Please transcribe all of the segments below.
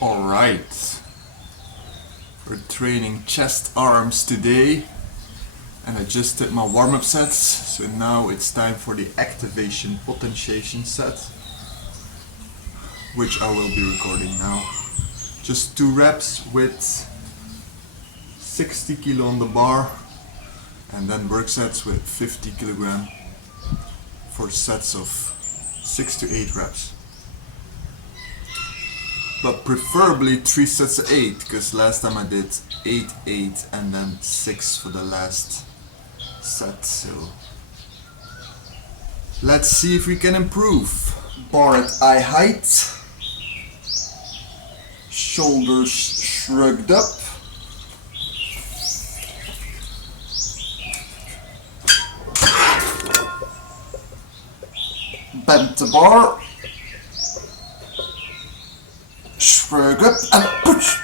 Alright, we're training chest arms today, and I just did my warm-up sets, so now it's time for the activation potentiation set, which I will be recording now. Just 2 reps with 60 kilo on the bar, and then work sets with 50 kilogram for sets of 6 to 8 reps. But preferably 3 sets of 8, because last time I did 8, 8 and then 6 for the last set. So let's see if we can improve. Bar at eye height, shoulders shrugged up. Bend the bar. Shrug up and push.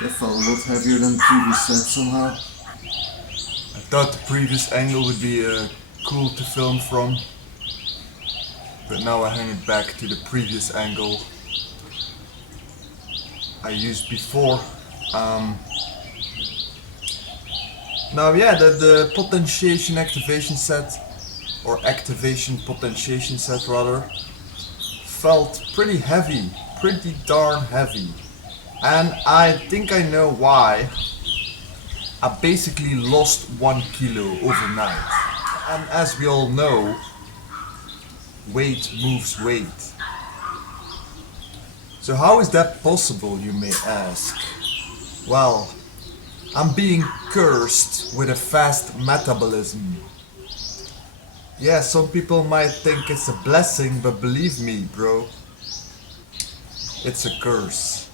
That felt a lot heavier than the previous set somehow. I thought the previous angle would be cool to film from, but now I hang it back to the previous angle I used before. Now yeah, the potentiation activation set, or activation potentiation set rather, felt pretty heavy, pretty darn heavy. And I think I know why. I basically lost 1 kilo overnight. And as we all know, weight moves weight. So how is that possible, you may ask? Well, I'm being cursed with a fast metabolism. Yeah, some people might think it's a blessing, but believe me, bro, it's a curse.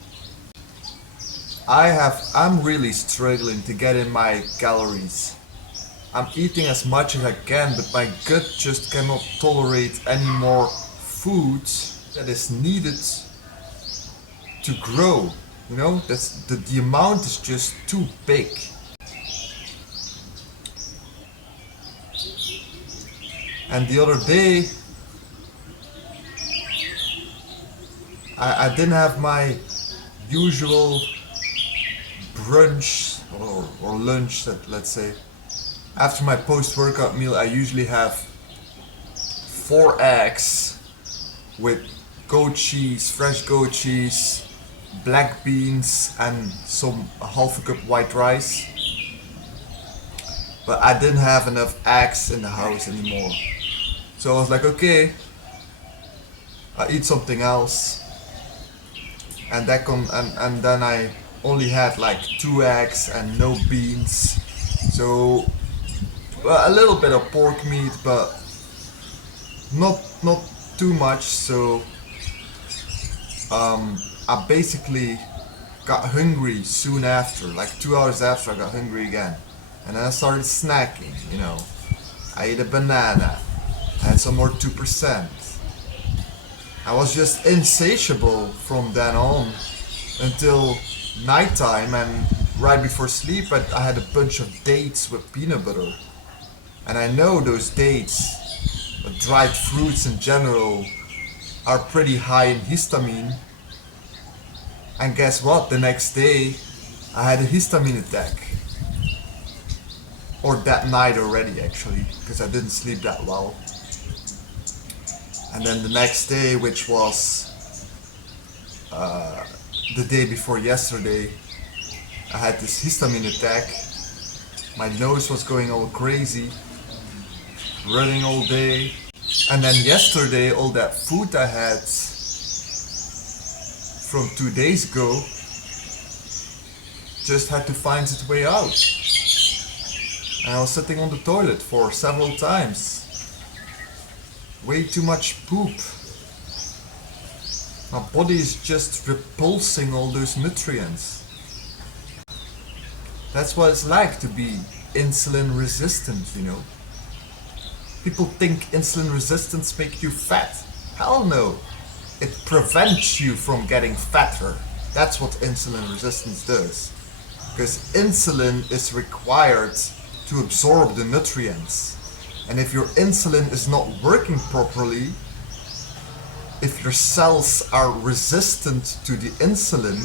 I'm really struggling to get in my calories. I'm eating as much as I can, but my gut just cannot tolerate any more food that is needed to grow. You know, the amount is just too big. And the other day, I didn't have my usual brunch or lunch, let's say. After my post-workout meal, I usually have 4 eggs with goat cheese, fresh goat cheese, black beans, and half a cup white rice. But I didn't have enough eggs in the house anymore. So I was like, okay, I'll eat something else. And then I only had like 2 eggs and no beans. So a little bit of pork meat, but not too much. So I basically got hungry soon after, like 2 hours after I got hungry again. And then I started snacking, you know. I ate a banana, I had some more 2%. I was just insatiable from then on until nighttime, and right before sleep I had a bunch of dates with peanut butter. And I know those dates, dried fruits in general, are pretty high in histamine. And guess what? The next day I had a histamine attack. Or that night already, actually, because I didn't sleep that well. And then the next day, which was the day before yesterday, I had this histamine attack. My nose was going all crazy, running all day. And then yesterday, all that food I had from 2 days ago just had to find its way out. And I was sitting on the toilet for several times. Way too much poop. My body is just repulsing all those nutrients. That's what it's like to be insulin resistant, you know. People think insulin resistance makes you fat. Hell no. it prevents you from getting fatter. That's what insulin resistance does. Because insulin is required to absorb the nutrients. And if your insulin is not working properly, if your cells are resistant to the insulin,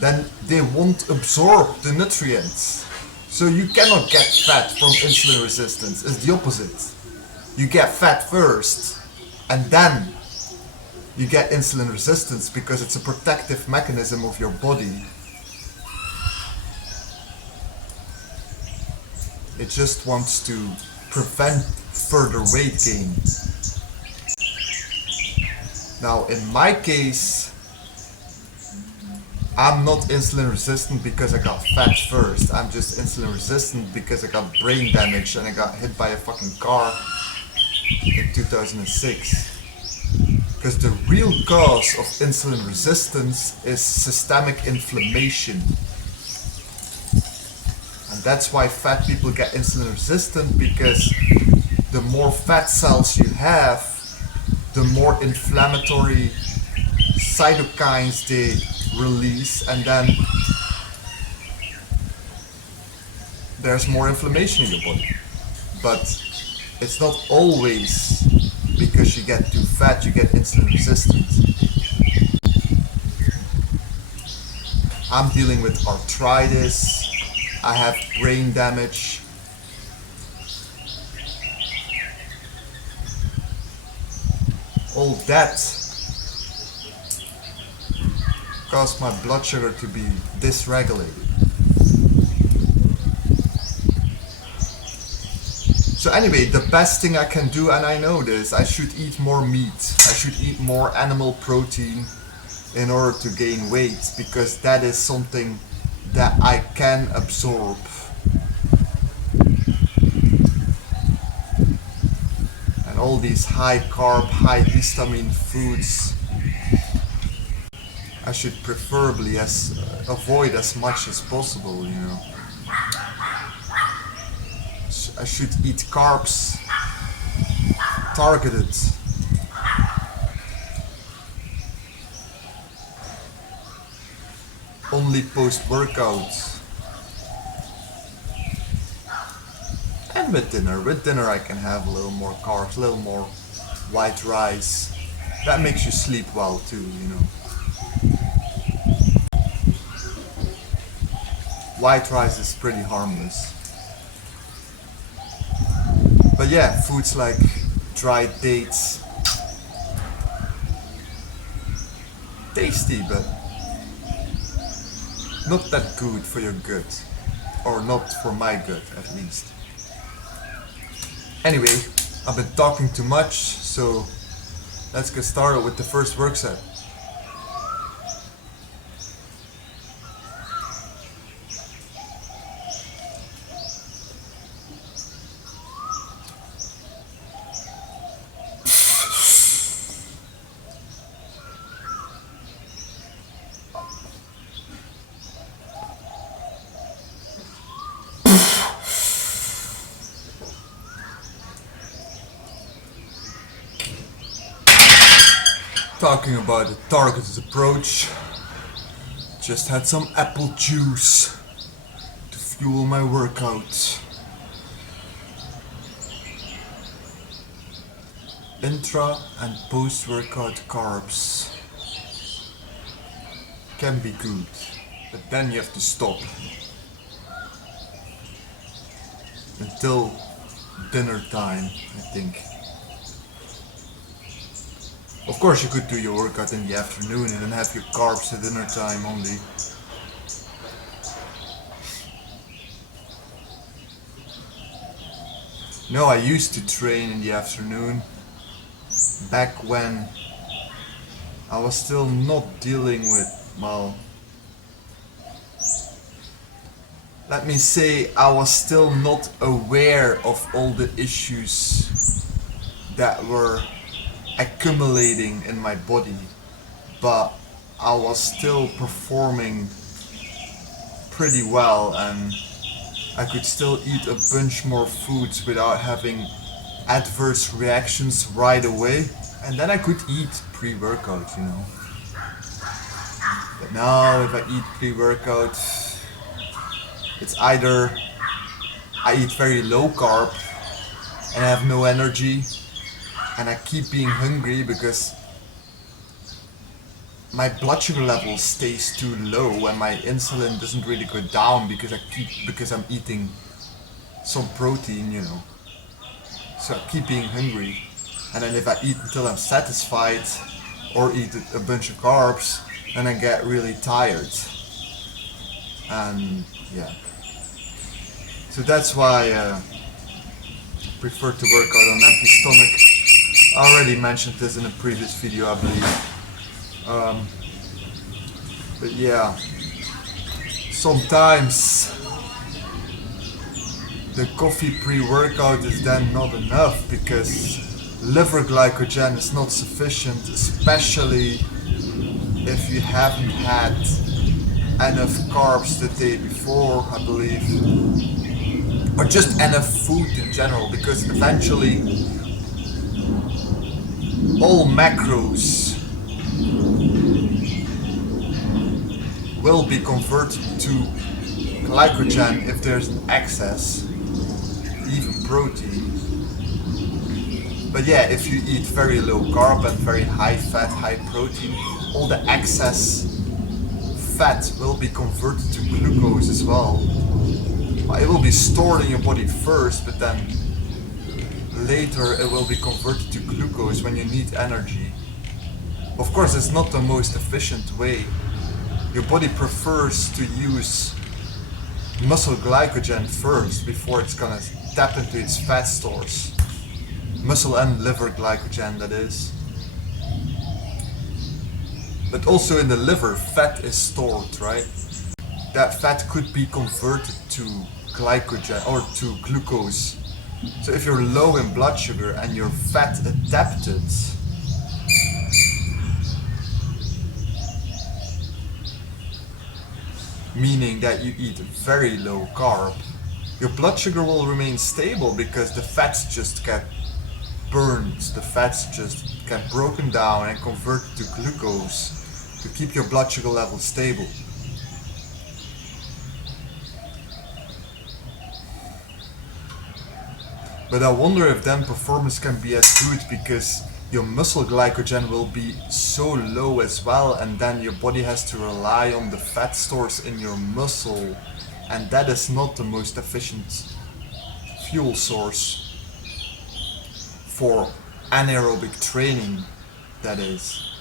then they won't absorb the nutrients. So you cannot get fat from insulin resistance. It's the opposite. You get fat first, and then you get insulin resistance because it's a protective mechanism of your body. It just wants to prevent further weight gain. Now, in my case, I'm not insulin resistant because I got fat first. I'm just insulin resistant because I got brain damage and I got hit by a fucking car in 2006. Because the real cause of insulin resistance is systemic inflammation. And that's why fat people get insulin resistant, because the more fat cells you have, the more inflammatory cytokines they release, and then there's more inflammation in your body. But it's not always because you get too fat you get insulin resistant. I'm dealing with arthritis, I have brain damage. All that caused my blood sugar to be dysregulated. So anyway, the best thing I can do, and I know this, I should eat more meat. I should eat more animal protein in order to gain weight, because that is something that I can absorb. And all these high carb, high histamine foods, I should preferably avoid as much as possible, you know. I should eat carbs targeted. Only post-workout. And with dinner. With dinner I can have a little more carbs, a little more white rice. That makes you sleep well too, you know. White rice is pretty harmless. But yeah, foods like dried dates, tasty, but not that good for your gut, or not for my gut at least. Anyway, I've been talking too much, so let's get started with the first work set. Talking about a targeted approach, just had some apple juice to fuel my workout. Intra and post-workout carbs can be good, but then you have to stop until dinner time, I think. Of course you could do your workout in the afternoon and then have your carbs at dinner time only. No, I used to train in the afternoon back when I was still not dealing with, well, let me say I was still not aware of all the issues that were accumulating in my body, but I was still performing pretty well and I could still eat a bunch more foods without having adverse reactions right away, and then I could eat pre-workout, you know. But now if I eat pre-workout, it's either I eat very low carb and I have no energy and I keep being hungry because my blood sugar level stays too low and my insulin doesn't really go down because I'm eating some protein, you know. So I keep being hungry, and then if I eat until I'm satisfied or eat a bunch of carbs, then I get really tired. And yeah. So that's why I prefer to work out on empty stomach. I already mentioned this in a previous video, I believe. But yeah, sometimes the coffee pre-workout is then not enough because liver glycogen is not sufficient, especially if you haven't had enough carbs the day before, I believe, or just enough food in general, because eventually all macros will be converted to glycogen if there's an excess, even protein. But yeah, if you eat very low carb and very high fat, high protein, all the excess fat will be converted to glucose as well. It will be stored in your body first, but then later it will be converted to glucose when you need energy. Of course, it's not the most efficient way. Your body prefers to use muscle glycogen first before it's gonna tap into its fat stores. Muscle and liver glycogen, that is. But also in the liver, fat is stored, right? That fat could be converted to glycogen or to glucose. So if you're low in blood sugar and you're fat adapted, meaning that you eat very low carb, your blood sugar will remain stable because the fats just get burned, the fats just get broken down and converted to glucose to keep your blood sugar level stable. But I wonder if then performance can be as good because your muscle glycogen will be so low as well, and then your body has to rely on the fat stores in your muscle, and that is not the most efficient fuel source for anaerobic training, that is.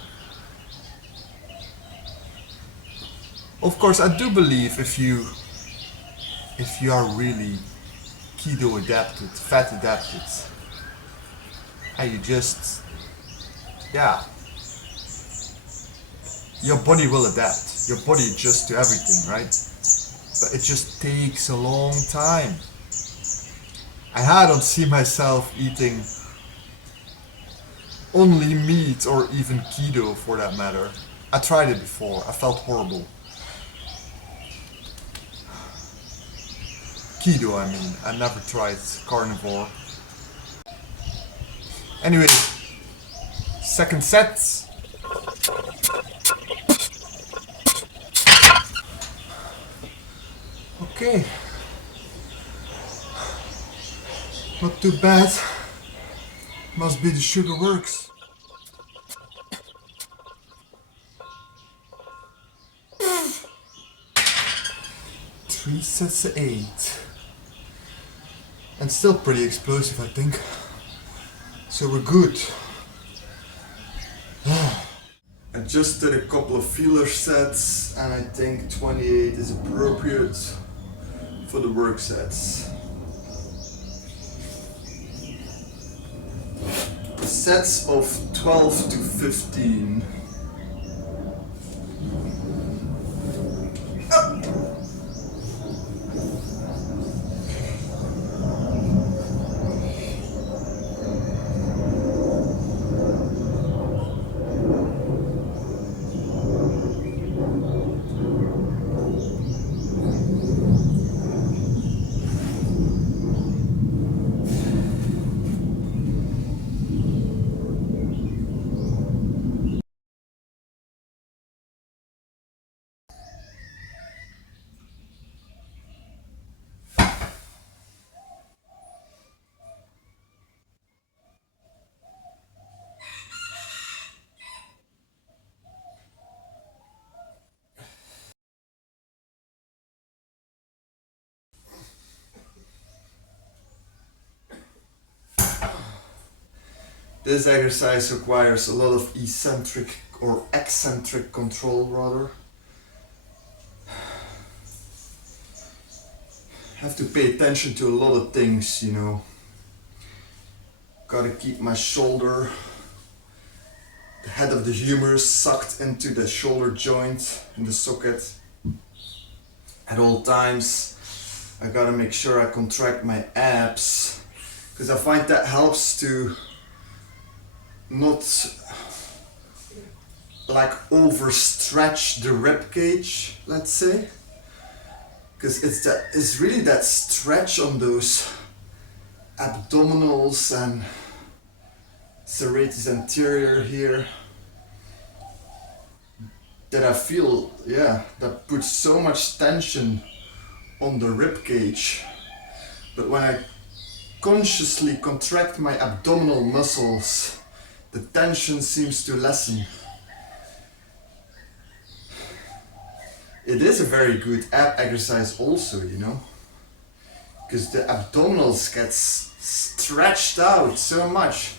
Of course, I do believe if you are really keto adapted, fat adapted, and you just, yeah, your body will adapt. Your body adjusts to everything, right? But it just takes a long time. I don't see myself eating only meat or even keto for that matter. I tried it before, I felt horrible. Keto, I mean, I never tried carnivore. Anyway, second set. Okay. Not too bad. Must be the sugar works. Three sets of 8. And still pretty explosive, I think. So we're good. I just did a couple of feeler sets and I think 28 is appropriate for the work sets. Sets of 12 to 15. This exercise requires a lot of eccentric or eccentric control rather. Have to pay attention to a lot of things, you know. Gotta keep my shoulder, the head of the humerus sucked into the shoulder joint in the socket at all times. I gotta make sure I contract my abs, because I find that helps to not like overstretch the rib cage, let's say, because it's really that stretch on those abdominals and serratus anterior here that I feel, that puts so much tension on the rib cage. But when I consciously contract my abdominal muscles, the tension seems to lessen. It is a very good ab exercise also, you know, because the abdominals get stretched out so much.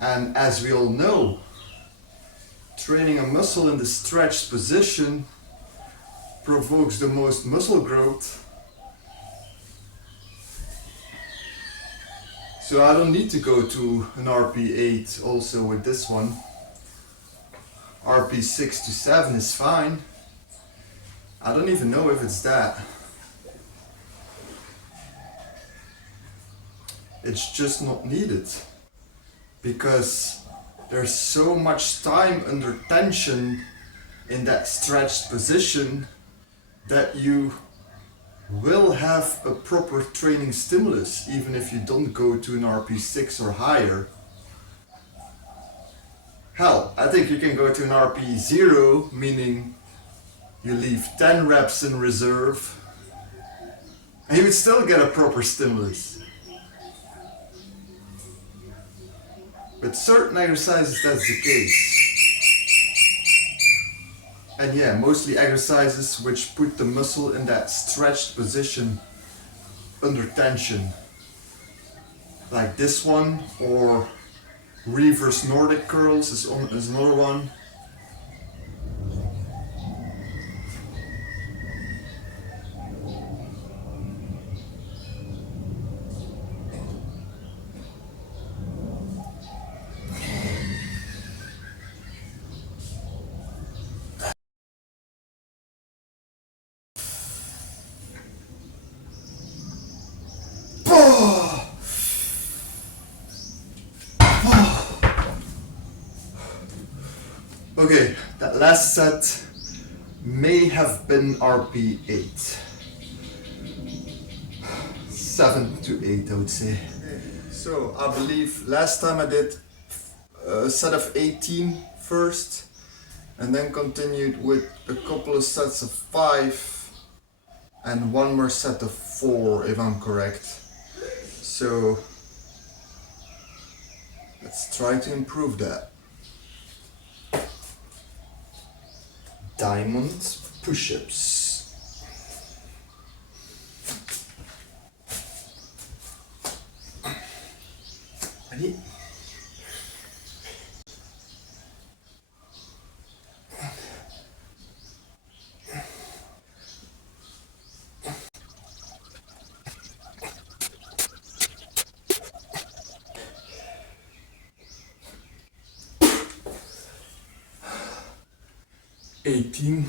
And as we all know, training a muscle in the stretched position provokes the most muscle growth. So I don't need to go to an RP8 also with this one. RP6 to 7 is fine. I don't even know if it's that. It's just not needed, because there's so much time under tension in that stretched position that you will have a proper training stimulus even if you don't go to an RP6 or higher. Hell, I think you can go to an RP0, meaning you leave 10 reps in reserve and you would still get a proper stimulus. With certain exercises that's the case. And yeah, mostly exercises which put the muscle in that stretched position under tension. Like this one, or reverse Nordic curls is another one. Okay, that last set may have been RP8. 7 to 8, I would say. So I believe last time I did a set of 18 first, and then continued with a couple of sets of 5 and one more set of 4 if I'm correct. So let's try to improve that. Diamond push-ups. Ready? $18.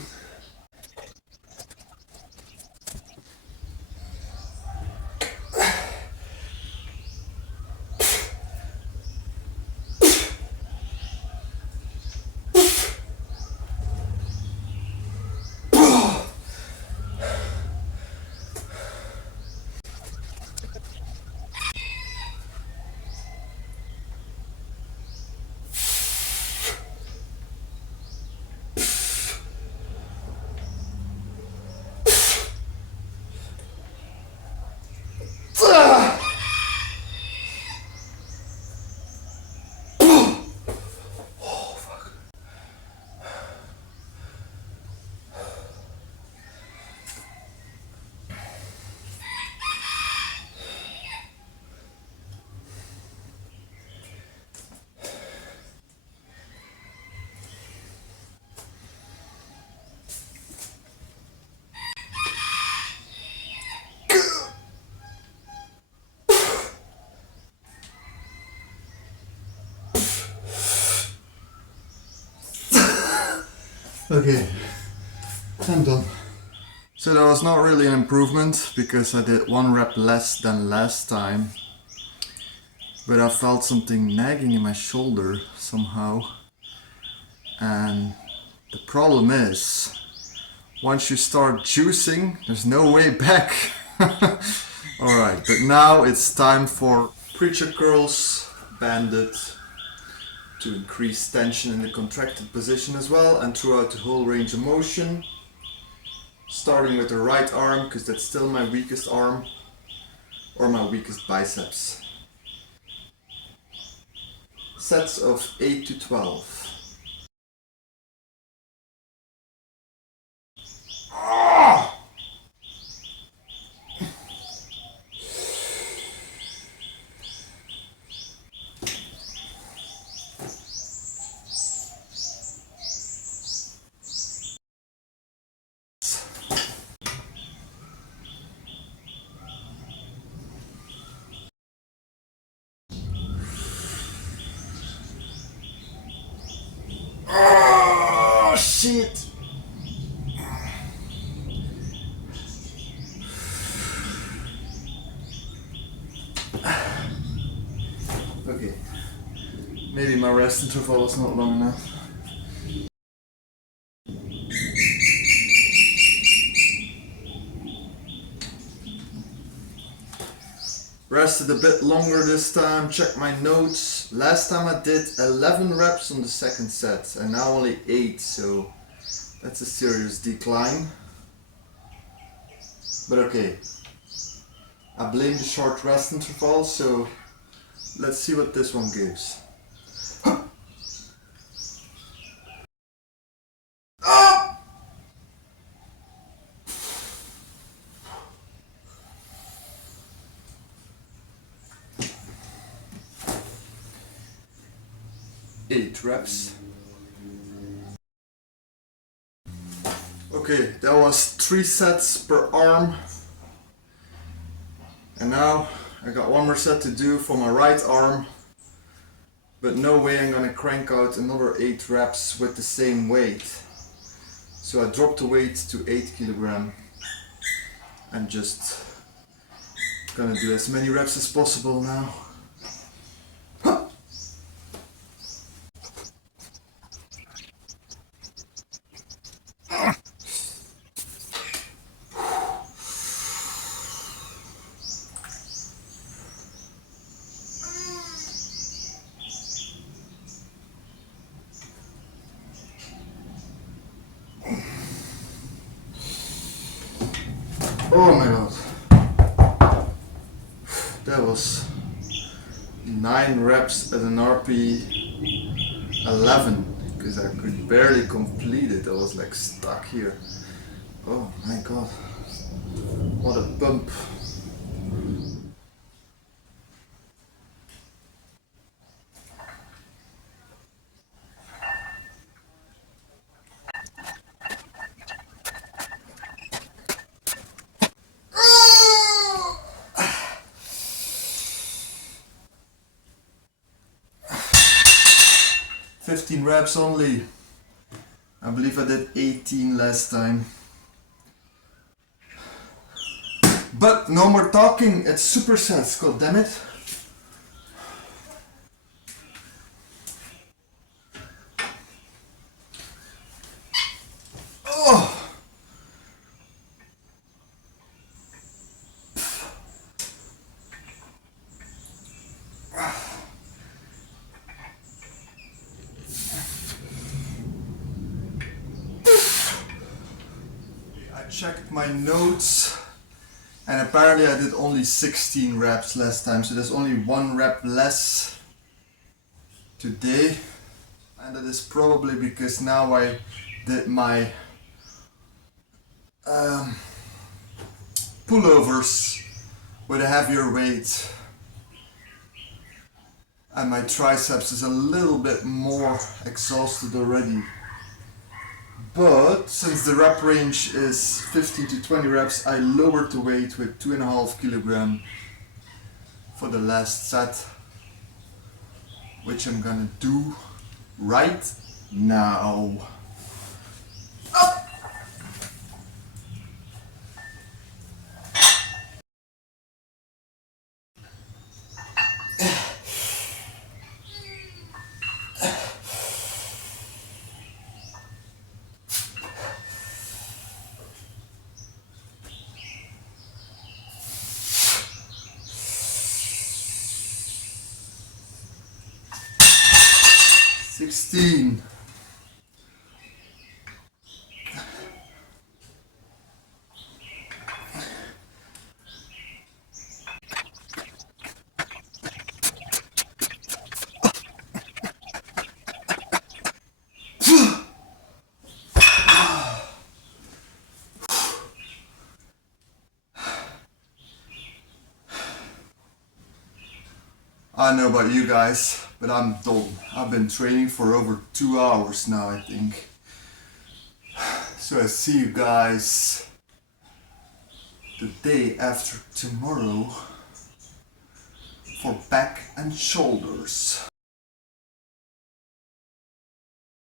Okay, I'm done. So that was not really an improvement because I did 1 rep less than last time. But I felt something nagging in my shoulder somehow. And the problem is, once you start juicing, there's no way back. Alright, but now it's time for preacher curls, banded, to increase tension in the contracted position as well and throughout the whole range of motion. Starting with the right arm, because that's still my weakest arm, or my weakest biceps. Sets of 8 to 12. Oh, shit! Okay, maybe my rest interval is not long enough. Rested a bit longer this time, check my notes. Last time I did 11 reps on the second set and now only 8, so that's a serious decline. But okay, I blame the short rest interval, so let's see what this one gives. 8 reps. Okay, that was 3 sets per arm. And now I got one more set to do for my right arm. But no way I'm gonna crank out another 8 reps with the same weight. So I dropped the weight to 8 kilogram. I'm just gonna do as many reps as possible now. 9 reps at an RP 11 because I could barely complete it. I was like stuck here. Oh my god, what a bump. "15 reps only. I believe I did 18 last time. But no more talking, it's supersets, god damn it. Oh. I checked my notes and apparently I did only 16 reps last time, so there's only 1 rep less today. And that is probably because now I did my pullovers with a heavier weight. And my triceps is a little bit more exhausted already. But since the rep range is 15 to 20 reps, I lowered the weight with 2.5 kilogram for the last set, which I'm gonna do right now. 16. I don't know about you guys, but I'm done. I've been training for over 2 hours now, I think. So I see you guys the day after tomorrow for back and shoulders.